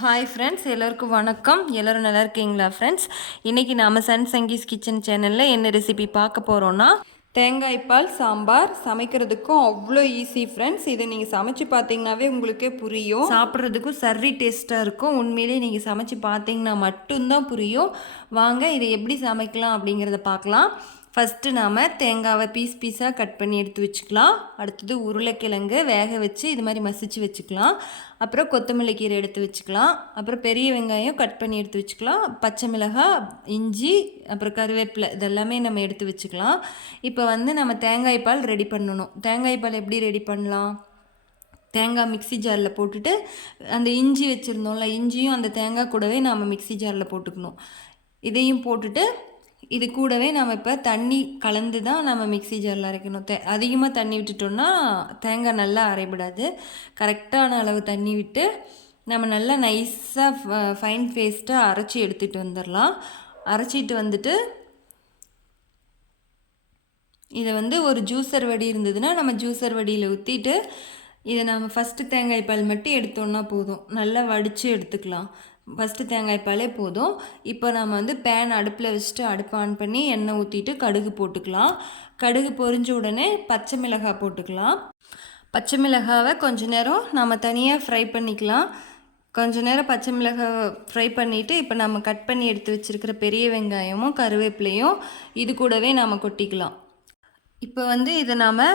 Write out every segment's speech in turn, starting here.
Hi friends, எல்லோருக்கும் வணக்கம். எல்லோரும் நல்லா இருக்கீங்களா ஃப்ரெண்ட்ஸ்? இன்றைக்கி நாம் சன் சங்கீஸ் கிச்சன் சேனலில் என்ன ரெசிபி பார்க்க போகிறோன்னா தேங்காய் பால் சாம்பார். சமைக்கிறதுக்கும் அவ்வளோ ஈஸி ஃப்ரெண்ட்ஸ். இதை நீங்கள் சமைச்சு பார்த்தீங்கன்னாவே உங்களுக்கே புரியும். சாப்பிட்றதுக்கும் சரி டேஸ்ட்டாக இருக்கும். உண்மையிலேயே நீங்கள் சமைச்சு பார்த்தீங்கன்னா மட்டும்தான் புரியும். வாங்க இதை எப்படி சமைக்கலாம் அப்படிங்கிறத பார்க்கலாம். ஃபஸ்ட்டு நாம் தேங்காவை பீஸாக கட் பண்ணி எடுத்து வச்சுக்கலாம். அடுத்தது உருளைக்கிழங்கு வேக வச்சு இது மாதிரி மசிச்சு வச்சுக்கலாம். அப்புறம் கொத்தமல்லி கீரை எடுத்து வச்சுக்கலாம். அப்புறம் பெரிய வெங்காயம் கட் பண்ணி எடுத்து வச்சுக்கலாம். பச்சை மிளகாய், இஞ்சி, அப்புறம் கருவேப்பிலை இதெல்லாமே நம்ம எடுத்து வச்சுக்கலாம். இப்போ நம்ம தேங்காய் பால் ரெடி பண்ணணும். தேங்காய் பால் எப்படி ரெடி பண்ணலாம்? தேங்காய் மிக்சி ஜாரில் போட்டுட்டு அந்த இஞ்சி வச்சுருந்தோம்ல, இஞ்சியும் அந்த தேங்காய் கூடவே நாம் மிக்சி ஜாரில் போட்டுக்கணும். இதையும் போட்டுட்டு இது கூடவே நம்ம இப்போ தண்ணி கலந்து தான் நம்ம மிக்சி ஜாரில் அரைக்கணும். அதிகமாக தண்ணி விட்டுட்டோம்னா தேங்காய் நல்லா அரைபடாது. கரெக்டான அளவு தண்ணி விட்டு நம்ம நல்லா நைஸாக ஃபைன் பேஸ்ட்டாக அரைச்சி எடுத்துகிட்டு வந்துடலாம். அரைச்சிட்டு வந்துட்டு இதை ஒரு ஜூஸர் வடி இருந்ததுன்னா நம்ம ஜூஸர் வடியில் ஊற்றிட்டு இதை நம்ம ஃபஸ்ட்டு தேங்காய் பால் மட்டும் எடுத்தோன்னா போதும். நல்லா வடித்து எடுத்துக்கலாம். ஃபஸ்ட்டு தேங்காய் பாலே போதும். இப்போ நம்ம பேன் அடுப்பில் வச்சுட்டு அடுப்பு ஆன் பண்ணி எண்ணெய் ஊற்றிட்டு கடுகு போட்டுக்கலாம். கடுகு பொரிஞ்ச உடனே பச்சை மிளகாய் போட்டுக்கலாம். பச்சை மிளகாவை கொஞ்ச நேரம் நம்ம தனியாக ஃப்ரை பண்ணிக்கலாம். கொஞ்ச நேரம் பச்சை மிளகாய் ஃப்ரை பண்ணிவிட்டு இப்போ நம்ம கட் பண்ணி எடுத்து வச்சுருக்கிற பெரிய வெங்காயமும் கருவேப்பிலையும் இது கூடவே நாம் கொட்டிக்கலாம். இப்போ இதை நாம்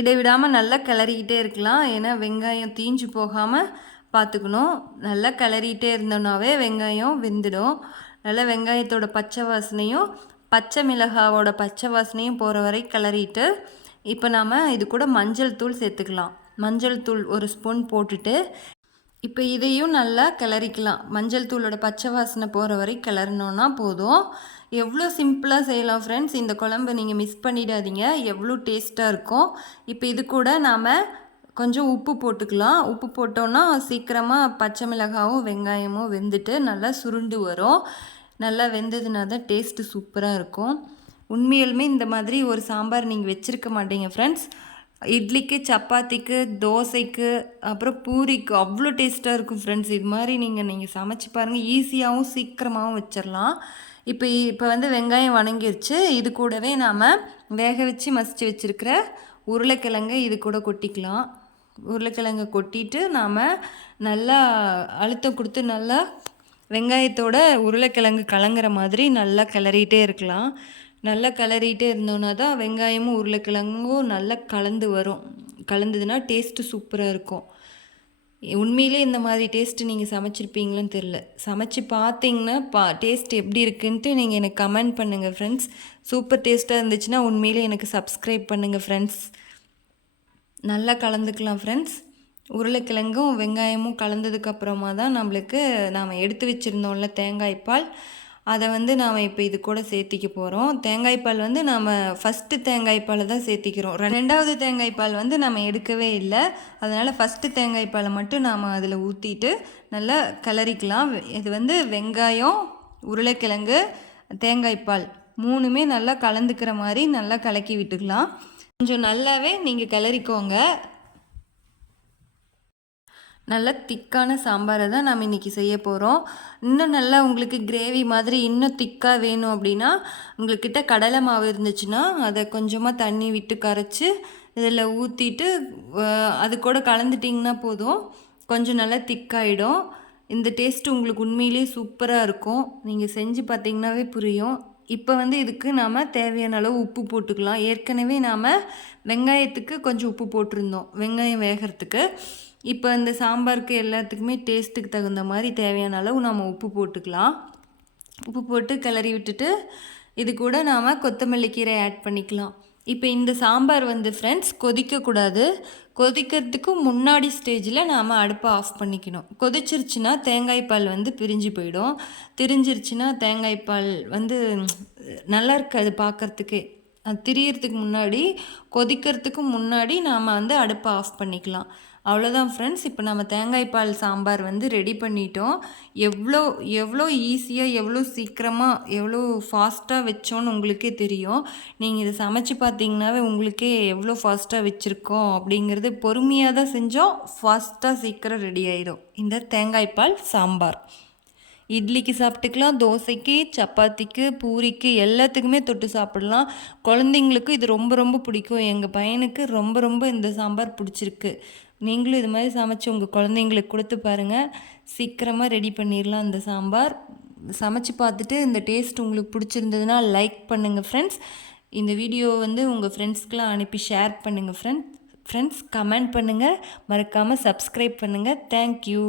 இடைவிடாமல் நல்லா கிளறிக்கிட்டே இருக்கலாம். ஏன்னா வெங்காயம் தீஞ்சு போகாமல் பார்த்துக்கணும். நல்லா கிளறிட்டே இருந்தோன்னாவே வெங்காயம் வெந்துடும். நல்லா வெங்காயத்தோட பச்சை வாசனையும் பச்சை மிளகாவோட பச்சை வாசனையும் போகிற வரை கிளறிட்டு இப்போ நாம் இது கூட மஞ்சள் தூள் சேர்த்துக்கலாம். மஞ்சள் தூள் 1 ஸ்பூன் போட்டுட்டு இப்போ இதையும் நல்லா கிளறிக்கலாம். மஞ்சள் தூளோட பச்சை வாசனை போகிற வரை கிளறினோன்னா போதும். எவ்வளோ சிம்பிளாக செய்யலாம் ஃப்ரெண்ட்ஸ். இந்த குழம்பு நீங்கள் மிஸ் பண்ணிடாதீங்க, எவ்வளோ டேஸ்ட்டாக இருக்கும். இப்போ இது கூட நாம் கொஞ்சம் உப்பு போட்டுக்கலாம். உப்பு போட்டோன்னா சீக்கிரமாக பச்சை மிளகாவும் வெங்காயமும் வெந்துட்டு நல்லா சுருண்டு வரும். நல்லா வெந்ததுனா தான் டேஸ்ட்டு சூப்பராக இருக்கும். உண்மையிலுமே இந்த மாதிரி ஒரு சாம்பார் நீங்கள் வச்சுருக்க மாட்டீங்க ஃப்ரெண்ட்ஸ். இட்லிக்கு, சப்பாத்திக்கு, தோசைக்கு, அப்புறம் பூரிக்கு அவ்வளோ டேஸ்ட்டாக இருக்கும் ஃப்ரெண்ட்ஸ். இது மாதிரி நீங்கள் சமைச்சு பாருங்கள். ஈஸியாகவும் சீக்கிரமாகவும் வச்சிடலாம். இப்போ வெங்காயம் வணங்கிருச்சு. இது கூடவே நாம் வேக வச்சு மசிச்சு வச்சுருக்கிற உருளைக்கிழங்கு இது கூட கொட்டிக்கலாம். உருளைக்கிழங்கை கொட்டிட்டு நாம் நல்லா அழுத்தம் கொடுத்து நல்லா வெங்காயத்தோட உருளைக்கிழங்கு கலங்குற மாதிரி நல்லா கிளறிட்டே இருக்கலாம். நல்லா கிளறிட்டே இருந்தோன்னா தான் வெங்காயமும் உருளைக்கிழங்கும் நல்லா கலந்து வரும். கலந்ததுன்னா டேஸ்ட்டு சூப்பராக இருக்கும். உண்மையிலே இந்த மாதிரி டேஸ்ட்டு நீங்கள் சமைச்சிருப்பீங்களான்னு தெரில. சமைச்சு பார்த்தீங்கன்னா டேஸ்ட் எப்படி இருக்குன்ட்டு நீங்கள் எனக்கு கமெண்ட் பண்ணுங்கள் ஃப்ரெண்ட்ஸ். சூப்பர் டேஸ்ட்டாக இருந்துச்சுன்னா உண்மையிலே எனக்கு சப்ஸ்கிரைப் பண்ணுங்கள் ஃப்ரெண்ட்ஸ். நல்லா கலந்துக்கலாம் ஃப்ரெண்ட்ஸ். உருளைக்கிழங்கும் வெங்காயமும் கலந்ததுக்கப்புறமா தான் நாம் எடுத்து வச்சுருந்தோம்ல தேங்காய் பால், அதை நாம் இப்போ இது கூட சேர்த்திக்க போகிறோம். தேங்காய் பால் நாம் ஃபஸ்ட்டு தேங்காய் பாலை தான் சேர்த்திக்கிறோம். 2வது தேங்காய் பால் நம்ம எடுக்கவே இல்லை. அதனால் ஃபஸ்ட்டு தேங்காய் பாலை மட்டும் நாம் அதில் ஊற்றிட்டு நல்லா கிளறிக்கலாம். இது வெங்காயம், உருளைக்கிழங்கு, தேங்காய் பால் 3மே நல்லா கலந்துக்கிற மாதிரி நல்லா கலக்கி விட்டுக்கலாம். கொஞ்சம் நல்லாவே நீங்கள் கிளறிக்கோங்க. நல்லா திக்கான சாம்பாரை தான் நாம் இன்றைக்கி செய்ய போகிறோம். இன்னும் நல்லா உங்களுக்கு கிரேவி மாதிரி இன்னும் திக்காக வேணும் அப்படின்னா உங்கள்கிட்ட கடலை மாவு இருந்துச்சுன்னா அதை கொஞ்சமாக தண்ணி விட்டு கரைச்சி இதில் ஊற்றிட்டு அது கூட கலந்துட்டிங்கன்னா போதும். கொஞ்சம் நல்லா திக்காயிடும். இந்த டேஸ்ட்டு உங்களுக்கு உண்மையிலே சூப்பராக இருக்கும். நீங்கள் செஞ்சு பார்த்தீங்கன்னாவே புரியும். இப்போ இதுக்கு நாம் தேவையான அளவு உப்பு போட்டுக்கலாம். ஏற்கனவே நாம் வெங்காயத்துக்கு கொஞ்சம் உப்பு போட்டிருந்தோம், வெங்காயம் வேகிறதுக்கு. இப்போ இந்த சாம்பாருக்கு எல்லாத்துக்குமே டேஸ்ட்டுக்கு தகுந்த மாதிரி தேவையான அளவு நாம் உப்பு போட்டுக்கலாம். உப்பு போட்டு கிளறி விட்டுட்டு இது கூட நாம் கொத்தமல்லி கீரை ஆட் பண்ணிக்கலாம். இப்போ இந்த சாம்பார் ஃப்ரெண்ட்ஸ் கொதிக்கக்கூடாது. கொதிக்கிறதுக்கு முன்னாடி ஸ்டேஜில் நாம் அடுப்பை ஆஃப் பண்ணிக்கணும். கொதிச்சிருச்சுன்னா தேங்காய் பால் பிரிஞ்சு போயிடும். திரிஞ்சிருச்சுன்னா தேங்காய் பால் நல்லா இருக்காது பார்க்குறதுக்கே. அது திரியறதுக்கு முன்னாடி, கொதிக்கிறதுக்கு முன்னாடி நாம் அடுப்பை ஆஃப் பண்ணிக்கலாம். அவ்வளோதான் ஃப்ரெண்ட்ஸ். இப்போ நம்ம தேங்காய் பால் சாம்பார் வந்து ரெடி பண்ணிட்டோம். எவ்வளோ எவ்வளோ ஈஸியாக, எவ்வளோ சீக்கிரமாக, எவ்வளோ ஃபாஸ்ட்டாக வச்சோன்னு உங்களுக்கே தெரியும். நீங்கள் இதை சமைச்சு பார்த்தீங்கன்னாவே உங்களுக்கே எவ்வளோ ஃபாஸ்ட்டாக வச்சுருக்கோம் அப்படிங்கிறது. பொறுமையாக தான் செஞ்சோம், ஃபாஸ்ட்டாக சீக்கிரம் ரெடி ஆயிடும் இந்த தேங்காய் பால் சாம்பார். இட்லிக்கு சாப்பிட்டுக்கலாம், தோசைக்கு, சப்பாத்திக்கு, பூரிக்கு எல்லாத்துக்குமே தொட்டு சாப்பிடலாம். குழந்தைங்களுக்கு இது ரொம்ப ரொம்ப பிடிக்கும். எங்கள் பையனுக்கு ரொம்ப ரொம்ப இந்த சாம்பார் பிடிச்சிருக்கு. நீங்களும் இது மாதிரி சமைச்சு உங்கள் குழந்தைங்களுக்கு கொடுத்து பாருங்கள். சீக்கிரமாக ரெடி பண்ணிடலாம் இந்த சாம்பார். சமைச்சு பார்த்துட்டு இந்த டேஸ்ட் உங்களுக்கு பிடிச்சிருந்ததுன்னா லைக் பண்ணுங்கள் ஃப்ரெண்ட்ஸ். இந்த வீடியோ வந்து உங்கள் ஃப்ரெண்ட்ஸ்க்கெலாம் அனுப்பி ஷேர் பண்ணுங்கள் ஃப்ரெண்ட்ஸ். கமெண்ட் பண்ணுங்கள், மறக்காமல் சப்ஸ்கிரைப் பண்ணுங்கள். தேங்க்யூ.